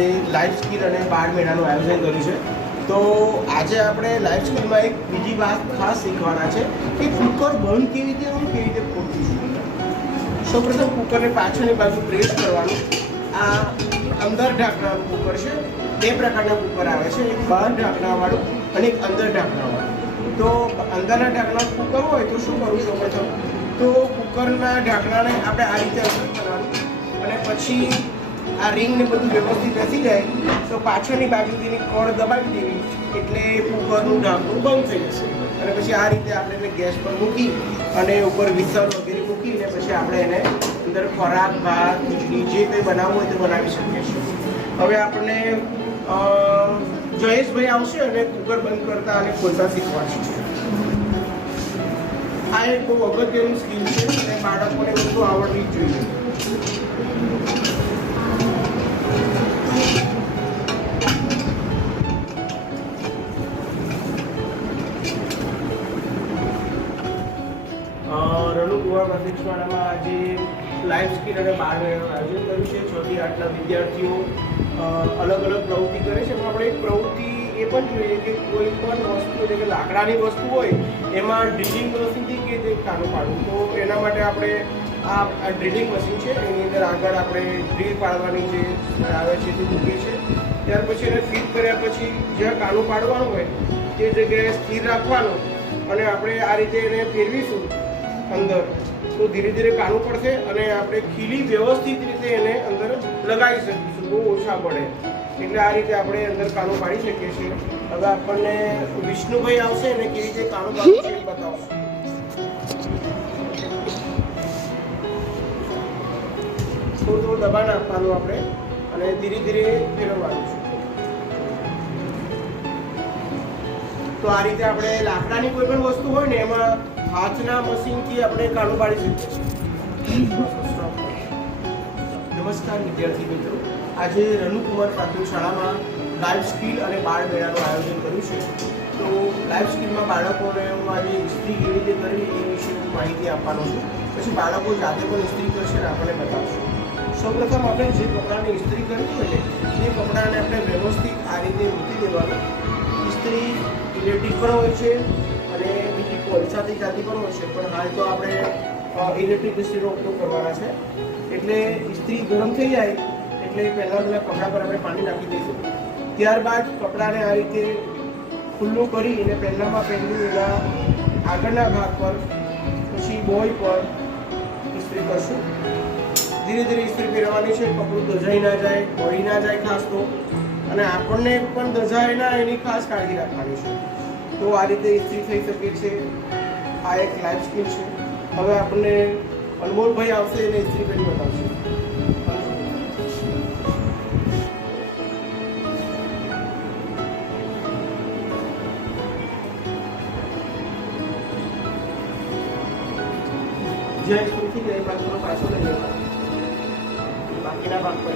આજે life skill અને બાળ મેળાનું આયોજન કર્યું છે. તો આજે આપણે લાઈફ સ્કિલમાં એક બીજી વાત ખાસ શીખવાના છે કે કુકર બંધ કેવી રીતે કરવું, કેવી રીતે ખોલવું. સૌપ્રથમ કુકરને પાછળની બાજુ પ્રેસ કરવાનું. આ અંદર ઢાંકણાનું કુકર છે. બે પ્રકારના કુકર આવે છે, એક બહાર ઢાંકણાવાળું અને એક અંદર ઢાંકણાવાળું. તો અંદરના ઢાંકણાનું કુકર હોય તો શું કરવું? સૌપ્રથમ તો કુકરના ઢાંકણાને આપણે આ રીતે અંદર કરવાનું અને પછી આ રિંગ ને બધું વ્યવસ્થિત બેસી જાય તો પાછળની બાજુથી કળ દબાવી દેવી એટલે કુકરનું ઢાંકણું બંધ થઈ જશે. અને પછી આ રીતે આપણે એને ગેસ પર મૂકી અને ઉપર વિસલ વગેરે મૂકીને પછી આપણે એને અંદર ખોરાક, ભાત, ખીચડી જે કંઈ બનાવવું હોય તો બનાવી શકીએ છીએ. હવે આપણે જયેશભાઈ આવશે અને કુકર બંધ કરતા અને ખોલતા શીખવાડશે. આ એક બહુ અગત્યનું સ્કિલ છે અને બાળકોને વસ્તુ આવડવી જ જોઈએ. રણુકુમાર પ્રાથમિક શાળામાં આજે લાઈફ સ્કિલ અને બાળ મેળાનું આયોજન કર્યું છે. 6 થી 8ના વિદ્યાર્થીઓ અલગ અલગ પ્રવૃત્તિ કરે છે. એમાં આપણે એક પ્રવૃત્તિ એ પણ જોઈએ કે કોઈ પણ વસ્તુ એટલે કે લાકડાની વસ્તુ હોય એમાં ડ્રિલિંગ મશીનથી કે તે કામ પાડવું. તો એના માટે આપણે આ ડ્રિલિંગ મશીન છે એની અંદર આગળ આપણે ડ્રીલ પાડવાની જે આવે છે તે મૂકીએ છીએ. ત્યાર પછી એને ફિટ કર્યા પછી જ્યાં કાનું પાડવાનું હોય તે જગ્યાએ સ્થિર રાખવાનું અને આપણે આ રીતે એને ફેરવીશું અંદર તો ધીરે ધીરે કાનું પડશે અને આપણે ખીલી વ્યવસ્થિત રીતે એને અંદર લગાવી શકીશું, બહુ ઓછા પડે. એટલે આ રીતે આપણે અંદર કાનું પાડી શકીએ છીએ. હવે આપણને વિષ્ણુભાઈ આવશે અને કેવી રીતે કાનું પાડવું છે એ બતાવશું. થોડું થોડું દબાણ આપવાનું આપણે અને ધીરે ધીરે ફેરવવાનું છે. તો આ રીતે આપણે લાકડાની કોઈ પણ વસ્તુ હોય ને એમાં હાથના મશીનથી આપણે કાનું પાડી શકીએ છીએ. નમસ્કાર વિદ્યાર્થી મિત્રો, આજે રણુકુમાર પ્રાથમિક શાળામાં લાઈફ સ્કિલ અને બાળ મેળાનું આયોજન કર્યું છે. તો લાઈફ સ્કિલમાં બાળકોને હું આજે ઇસ્ત્રી કેવી રીતે કરવી એ વિશે હું માહિતી આપવાનો છું. પછી બાળકો જાતે પણ ઇસ્ત્રી કરશે અને આપણને બતાવશે. સૌપ્રથમ આપણે જે કપડાની ઇસ્ત્રી કરવી હોય ને તે કપડાને આપણે વ્યવસ્થિત આ રીતે મૂકી દેવાનું. ઇસ્ત્રી ઇલેક્ટ્રિક પણ હોય છે અને બીજી કોલસાથી જાતી પણ હોય છે, પણ હાલ તો આપણે ઇલેક્ટ્રિક ઇસ્ત્રીનો ઉપયોગ કરવાના છે. એટલે ઇસ્ત્રી ગરમ થઈ જાય એટલે પહેલાં કપડા પર આપણે પાણી નાખી દઈશું. ત્યારબાદ કપડાને આ રીતે ખુલ્લું કરી અને પહેલાંમાં પહેલું એના આગળના ભાગ પર પછી બોય પર ઇસ્ત્રી કરશું. ધીરે ધીરે ઇસ્ત્રી ફેરવવાની છે, કપડું દઝાઈ ના જાય, બળી ના જાય ખાસ તો, અને આપણને પણ દઝાય ના એની ખાસ કાળજી રાખવાની છે. તો આ રીતે ઇસ્ત્રી થઈ શકે છે. આ એક લાઈફ સ્કિલ છે. હવે આપણને અનમોલભાઈ આવશે એને ઇસ્ત્રી કરી બતાવશે. જ્યાં ઇસ્ત્રી થઈ જાય એ ભાગ પાછો લઈ લેવાનો, બાકીના ભાગ પર